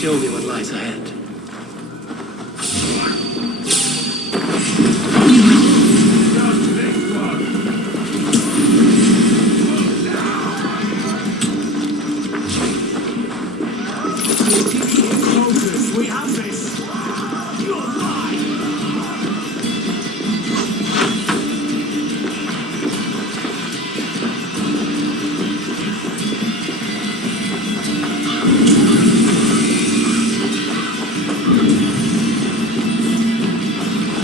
Show me what lies ahead. We have this! You're right!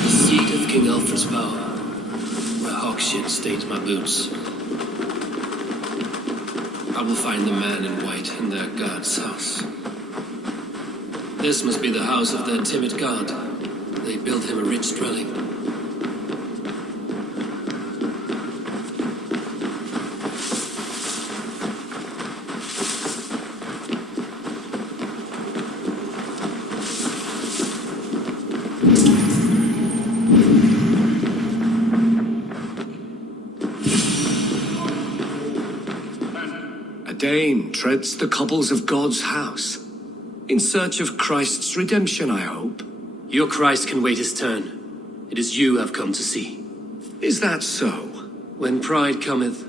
The seat of King Alfred's power, where hawkshit stains my boots. I will find the man in white in their god's house. This must be the house of their timid god. They built him a rich dwelling. A Dane treads the cobbles of God's house. In search of Christ's redemption, I hope. Your Christ can wait his turn. It is you I've come to see. Is that so? When pride cometh,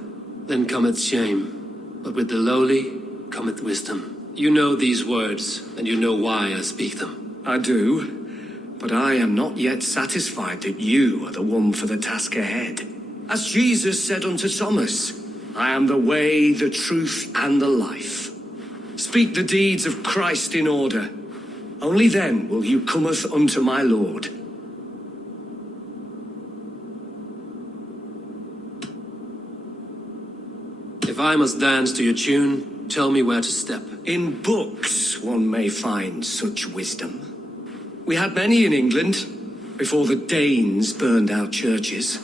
then cometh shame. But with the lowly cometh wisdom. You know these words, and you know why I speak them. I do, but I am not yet satisfied that you are the one for the task ahead. As Jesus said unto Thomas, I am the way, the truth, and the life. Speak the deeds of Christ in order. Only then will you cometh unto my Lord. If I must dance to your tune, tell me where to step. In books one may find such wisdom. We had many in England, before the Danes burned our churches.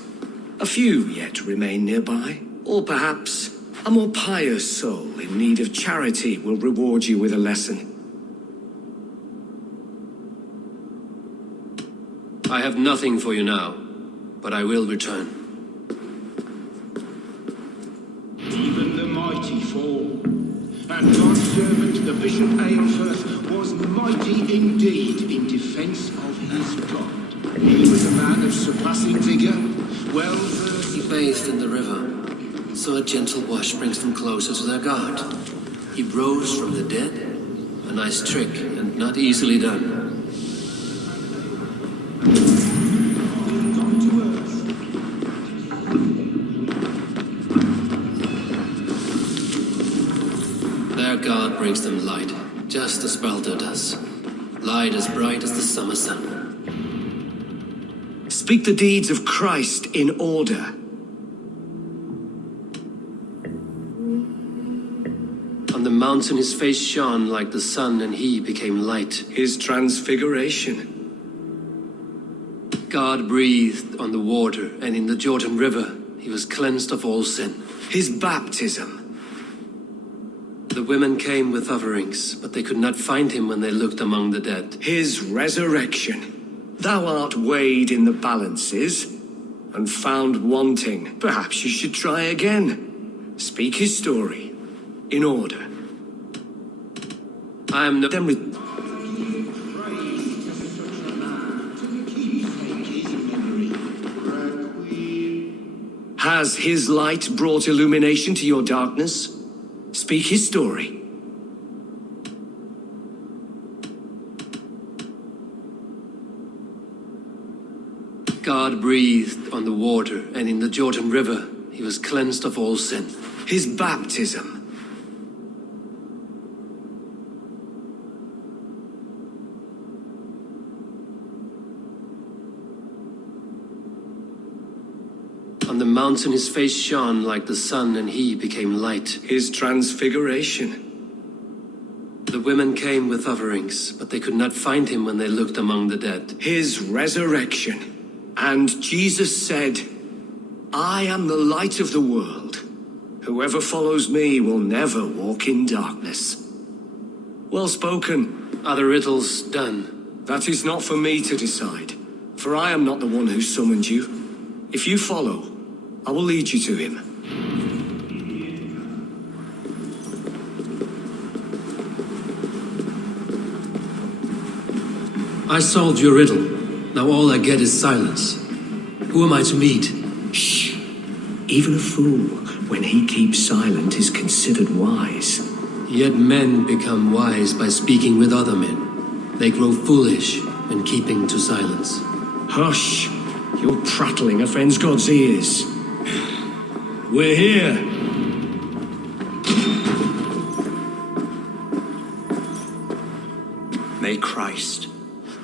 A few yet remain nearby. Or perhaps a more pious soul in need of charity will reward you with a lesson. I have nothing for you now, but I will return. Even the mighty fall. And God's servant, the Bishop Aelfirth, was mighty indeed in defense of his God. He was a man of surpassing vigor, well versed. He bathed in the river, so a gentle wash brings them closer to their God. He rose from the dead, a nice trick and not easily done. Their God brings them light, just as Baldur does. Light as bright as the summer sun. Speak the deeds of Christ in order. On the mountain his face shone like the sun, and he became light. His transfiguration. God breathed on the water, and in the Jordan River he was cleansed of all sin. His baptism. The women came with offerings, but they could not find him when they looked among the dead. His resurrection. Thou art weighed in the balances and found wanting. Perhaps you should try again. Speak his story in order. I am no... Then with Has his light brought illumination to your darkness? Speak his story. God breathed on the water, and in the Jordan River he was cleansed of all sin. His baptism. On the mountain his face shone like the sun, and he became light. His transfiguration. The women came with offerings, but they could not find him when they looked among the dead. His resurrection. And Jesus said, I am the light of the world. Whoever follows me will never walk in darkness. Well spoken. Are the riddles done? That is not for me to decide, for I am not the one who summoned you. If you follow, I will lead you to him. I solved your riddle. Now all I get is silence. Who am I to meet? Shh. Even a fool, when he keeps silent, is considered wise. Yet men become wise by speaking with other men. They grow foolish when keeping to silence. Hush! Your prattling offends God's ears. We're here. May Christ,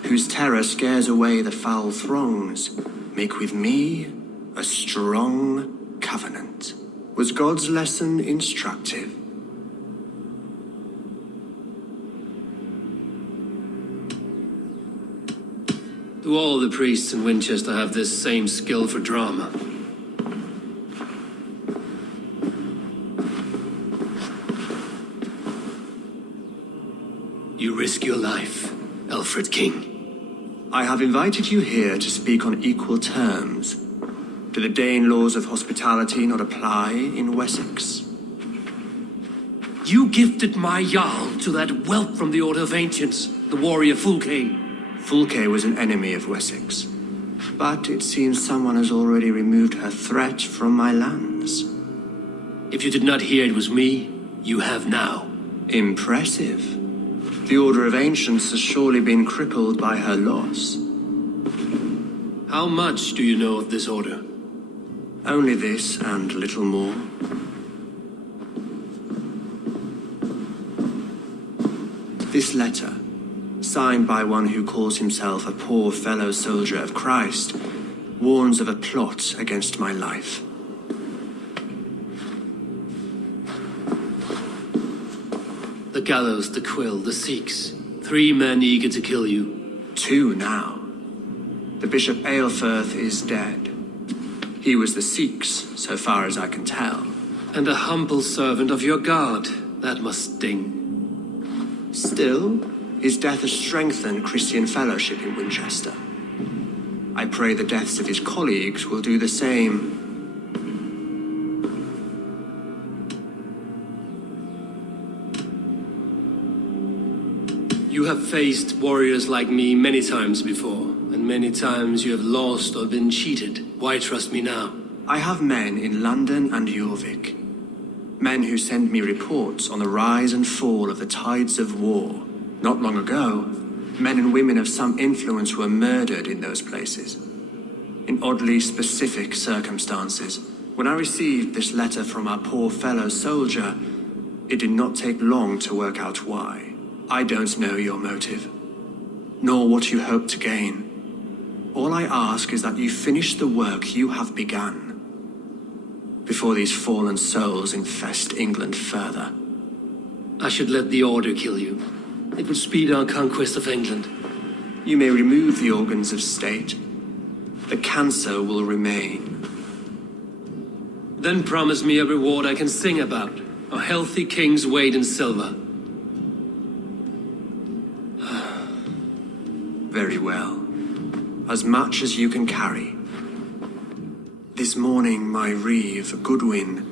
whose terror scares away the foul throngs, make with me a strong covenant. Was God's lesson instructive? Do all the priests in Wincestre have this same skill for drama? You risk your life, Alfred King. I have invited you here to speak on equal terms. Do the Dane laws of hospitality not apply in Wessex? You gifted my Jarl to that whelp from the Order of Ancients, the warrior Fulke. Fulke was an enemy of Wessex, but it seems someone has already removed her threat from my lands. If you did not hear it was me, you have now. Impressive. The Order of Ancients has surely been crippled by her loss. How much do you know of this order? Only this and little more. This letter, signed by one who calls himself a poor fellow soldier of Christ, warns of a plot against my life. The gallows, the quill, the Sikhs. 3 men eager to kill you. 2 now. The Bishop Aelfirth is dead. He was the Sikhs, so far as I can tell. And a humble servant of your guard. That must sting. Still, his death has strengthened Christian fellowship in Winchester. I pray the deaths of his colleagues will do the same. You have faced warriors like me many times before, and many times you have lost or been cheated. Why trust me now? I have men in London and Jorvik. Men who send me reports on the rise and fall of the tides of war. Not long ago, men and women of some influence were murdered in those places. In oddly specific circumstances. When I received this letter from our poor fellow soldier, it did not take long to work out why. I don't know your motive, nor what you hope to gain. All I ask is that you finish the work you have begun, before these fallen souls infest England further. I should let the Order kill you. It would speed our conquest of England. You may remove the organs of state. The cancer will remain. Then promise me a reward I can sing about. A healthy king's weight in silver. Very well. As much as you can carry. This morning, my Reeve, Goodwin,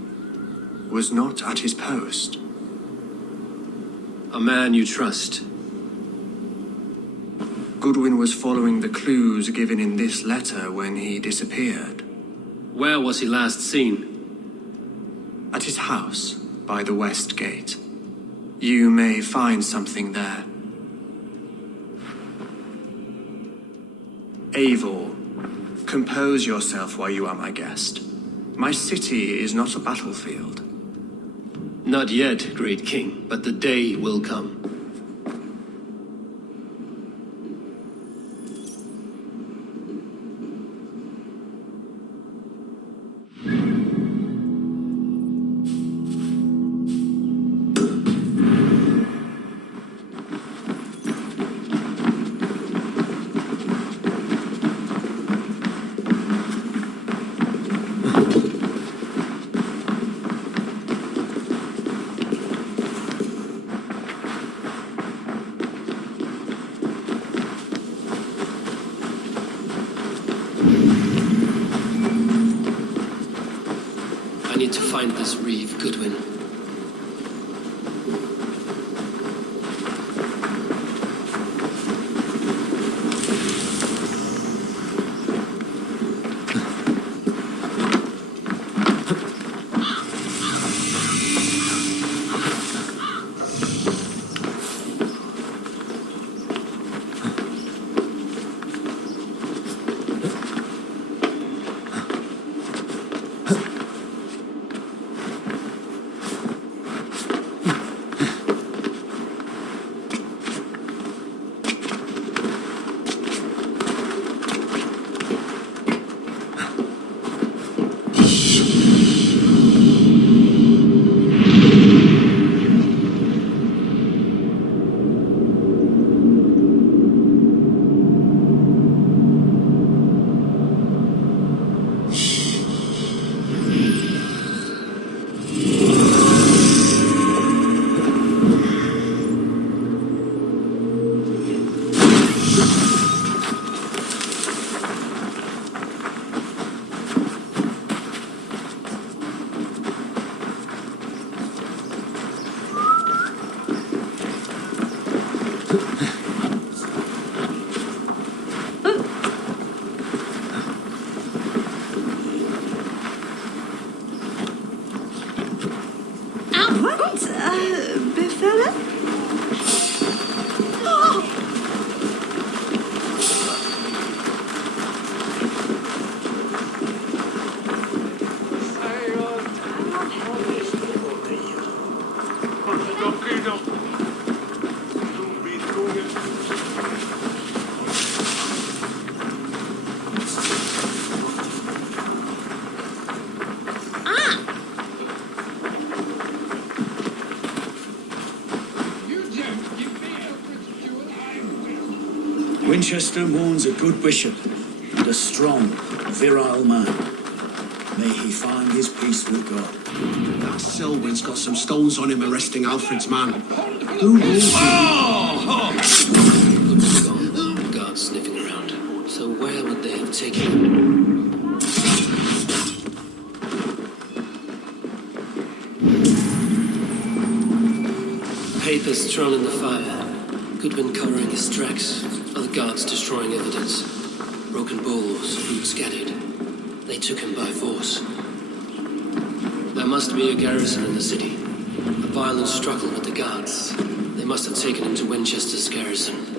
was not at his post. A man you trust. Goodwin was following the clues given in this letter when he disappeared. Where was he last seen? At his house, by the West Gate. You may find something there. Eivor, compose yourself while you are my guest. My city is not a battlefield. Not yet, great king, but the day will come. I need to find this Reeve, Goodwin. Wincestre mourns a good bishop and a strong, virile man. May he find his peace with God. That Selwyn's got some stones on him arresting Alfred's man. Who rules Gone. Guards sniffing around. So where would they have taken him? Papers thrown in the fire. Goodwin covering his tracks. Other guards destroying evidence. Broken bowls, food scattered. They took him by force. There must be a garrison in the city. A violent struggle with the guards. They must have taken him to Winchester's garrison.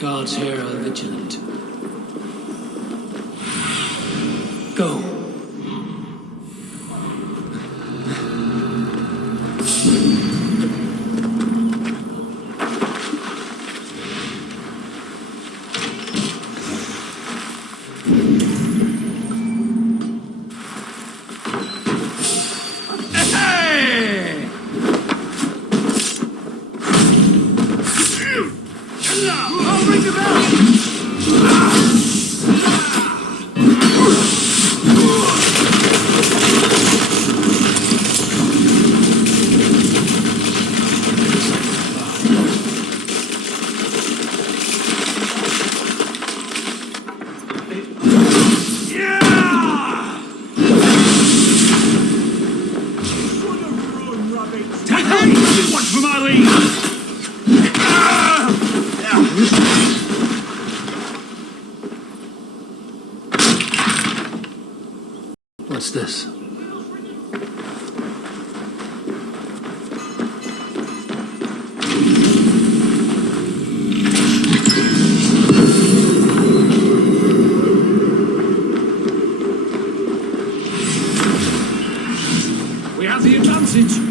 Guards here are vigilant. Go. What's this? We have the advantage.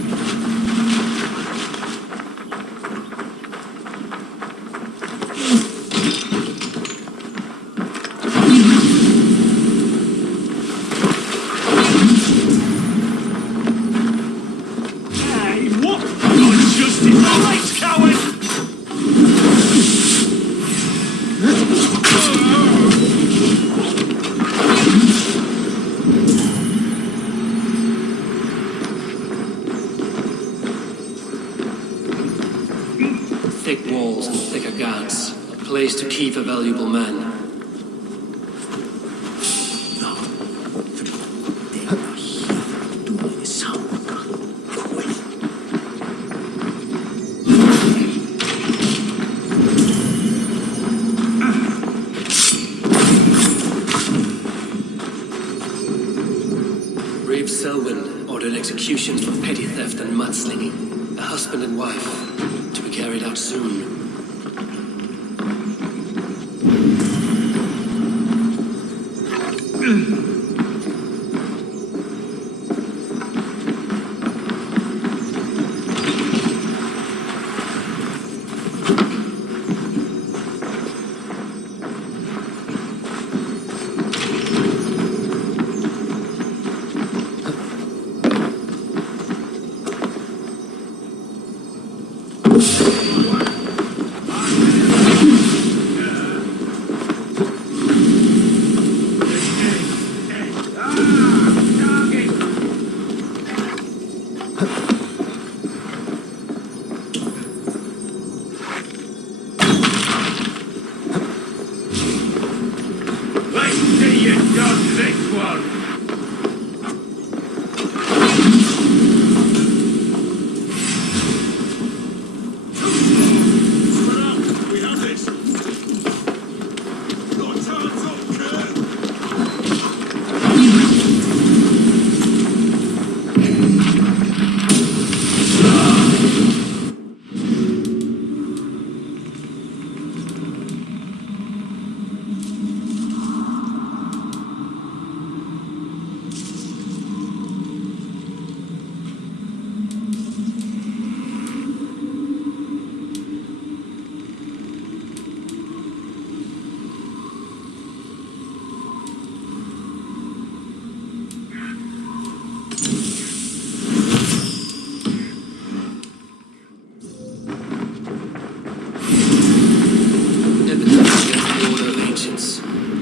walls and thicker guards. A place to keep a valuable man. Reeve Selwyn ordered executions for petty theft and mudslinging. A husband and wife, to be carried out soon.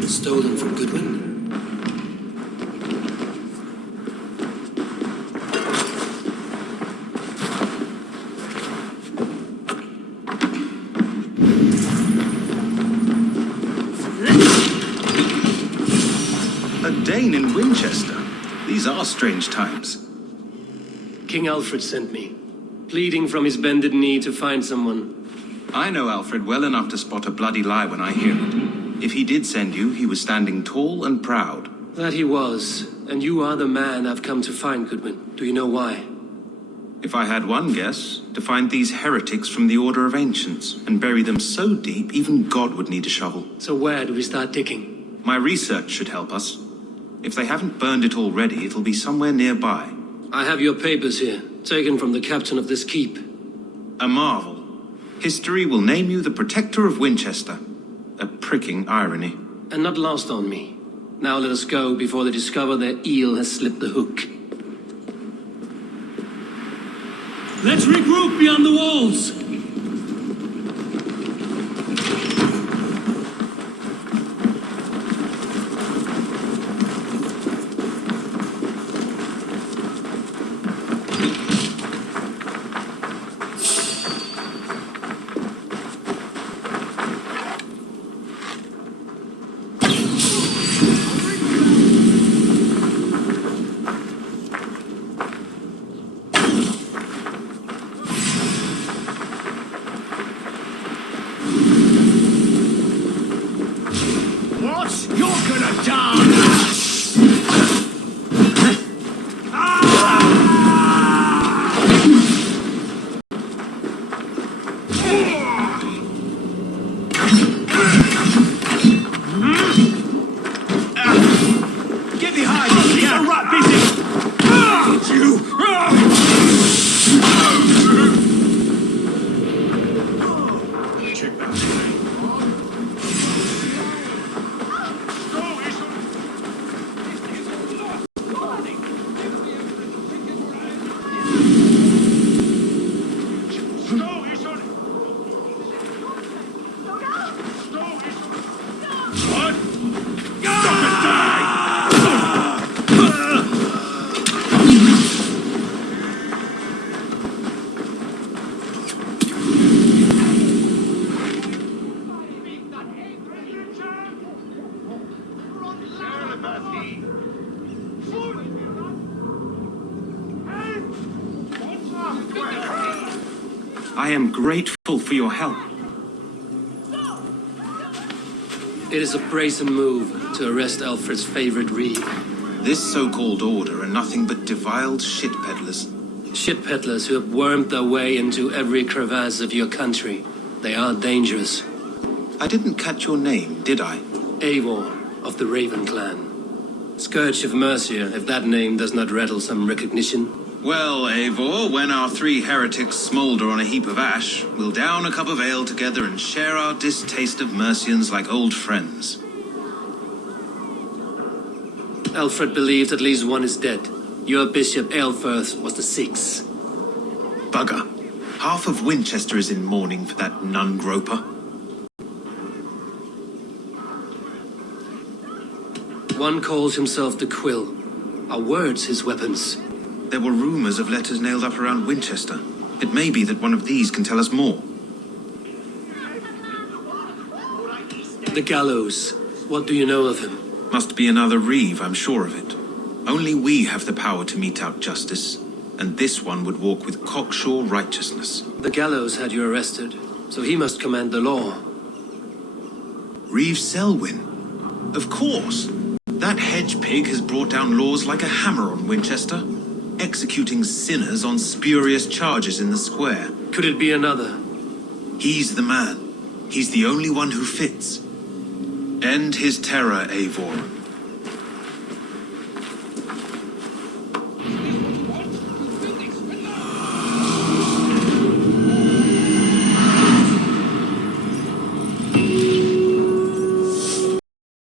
Stolen from Goodwin? A Dane in Wincestre. These are strange times. King Alfred sent me, pleading from his bended knee to find someone. I know Alfred well enough to spot a bloody lie when I hear it. If he did send you, he was standing tall and proud. That he was, and you are the man I've come to find, Goodwin. Do you know why? If I had one guess, to find these heretics from the Order of Ancients and bury them so deep, even God would need a shovel. So where do we start digging? My research should help us. If they haven't burned it already, it'll be somewhere nearby. I have your papers here, taken from the captain of this keep. A marvel. History will name you the Protector of Wincestre. A pricking irony. And not lost on me. Now let us go before they discover their eel has slipped the hook. Let's regroup beyond the walls! I am grateful for your help. It is a brazen move to arrest Alfred's favorite Reeve. This so-called order are nothing but defiled shit peddlers. Shit peddlers who have wormed their way into every crevasse of your country. They are dangerous. I didn't catch your name, did I? Eivor of the Raven clan. Scourge of Mercia, if that name does not rattle some recognition. Well, Eivor, when our three heretics smolder on a heap of ash, we'll down a cup of ale together and share our distaste of Mercians like old friends. Alfred believed at least one is dead. Your Bishop Aelfirth was the sixth. Bugger. Half of Wincestre is in mourning for that nun-groper. One calls himself the Quill. Are words his weapons? There were rumors of letters nailed up around Winchester. It may be that one of these can tell us more. The gallows. What do you know of him? Must be another Reeve, I'm sure of it. Only we have the power to mete out justice, and this one would walk with cocksure righteousness. The gallows had you arrested, so he must command the law. Reeve Selwyn? Of course! That hedge pig has brought down laws like a hammer on Winchester, executing sinners on spurious charges in the square. Could it be another? He's the man. He's the only one who fits. End his terror, Eivor.